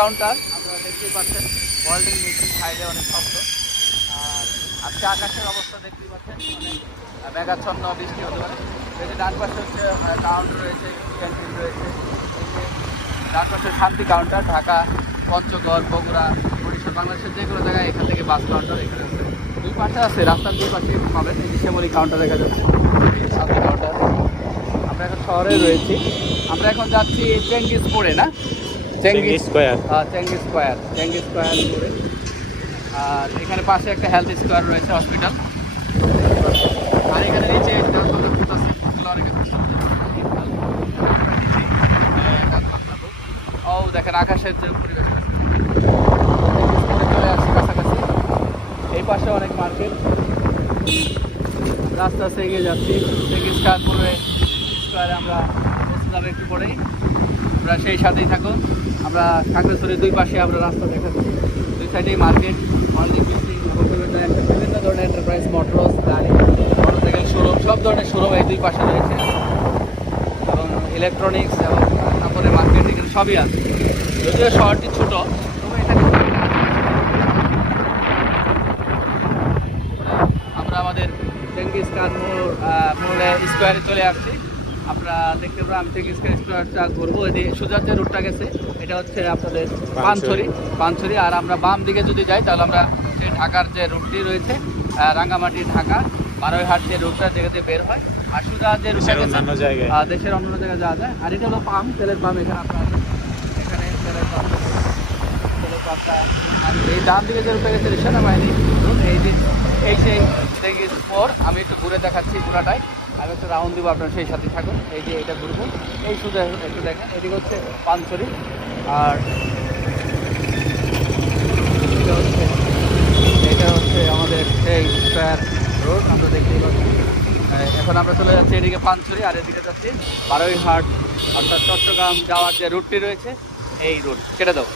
Counter আপনারা দেখতেই পাচ্ছেন, ওয়েল্ডিং মেশিন সাইডে অনেক শক্ত। আর আজকে আকাশের অবস্থা দেখতেই পাচ্ছেন, অনেক মেঘাচ্ছন্ন বৃষ্টি হতে পারে। এই যে ডান পাশে হচ্ছে কাউন্টার রয়েছে, ক্যান্টিন রয়েছে। এই যে ডান পাশে শান্তি কাউন্টার, ঢাকা, পঞ্চগড়, বগুড়া, বরিশাল, বাংলাদেশের যে কোনো জায়গায় এখান থেকে বাস কাউন্টার এখানে আছে। দুই পাশে আছে, রাস্তার দুই পাশে পাবেন। এই যে শ্যামলী কাউন্টার দেখা যাচ্ছে, শান্তি কাউন্টার। আমরা এখন শহরে রয়েছি, আমরা এখন যাচ্ছি চেঙ্গিসপুরে, না চেঙ্গিস স্কয়ার। চেঙ্গিস স্কয়ার মোড়ে। আর এখানে পাশে একটা হেলথ স্কোয়ার রয়েছে, হসপিটাল। আর এখানে নিচে ও দেখেন আকাশের যে পরিবেশ চলে আসছে কাছাকাছি। এই পাশে অনেক মার্কেট, রাস্তা আস্তে এগিয়ে যাচ্ছি। চেঙ্গিস স্কয়ারে আমরা বসে যাবো একটু পরেই। আমরা সেই সাথেই থাকুন। আমরা খাগড়াছড়ির দুই পাশে আমরা রাস্তা দেখাচ্ছি, দুই সাইডেই মার্কেট, ওয়েল্ডিং মেশিন এবং বিভিন্ন ধরনের এন্টারপ্রাইজ, মোটরস, গাড়ি, মোটরসাইকেল শোরুম, সব ধরনের শোরুম এই দুই পাশে রয়েছে। এবং ইলেকট্রনিক্স এবং কাপড়ের মার্কেট এখানে সবই আছে। যদিও শহরটি ছোট, তবে এখানে আমরা আমাদের চেঙ্গিস খান মোড়ে স্কোয়ারে চলে আসছি। আমরা দেখতে পাবো, আমি চেঙ্গিস খান স্কোয়ারটা ঘুরবো। এদিকে সোজা যে রুটটা গেছে এটা হচ্ছে আপনাদের পানছড়ি। আর আমরা বাম দিকে যদি যাই তাহলে আমরা সেই ঢাকার যে রুটটি রয়েছে, রাঙ্গামাটি, ঢাকা, বারোইহাট যে রুটটা যেখানে বের হয়। আর সোজা যে রুটটা গেছে দেশের অন্যান্য জায়গায় যাওয়া যায়। আর এটা হলো পাম্প, তেলের পাম্প। এখানে আপনার এখানে তেলের পাম্পটা। আর এই ডান দিকে যে রুটটা গেছে সেনাবাহিনী রুট। এই সেই চেঙ্গিস মোড়। আমি একটু ঘুরে দেখাচ্ছি পুরাটাই। আমি একটু রাউন্ড দিব, আপনারা সেই সাথে থাকুন। এই যে এটা ঘুরবো, এই সোজা একটু দেখেন। এদিকে হচ্ছে পানছড়ি, আর এটা হচ্ছে আমাদের সেই স্কয়ার রোড। আমরা দেখতেই পাচ্ছি। এখন আমরা চলে যাচ্ছি এদিকে পানছড়ি, আর এদিকে যাচ্ছি বারোইহাট, অর্থাৎ চট্টগ্রাম যাওয়ার যে রুটটি রয়েছে, এই রুট কেটে দাও।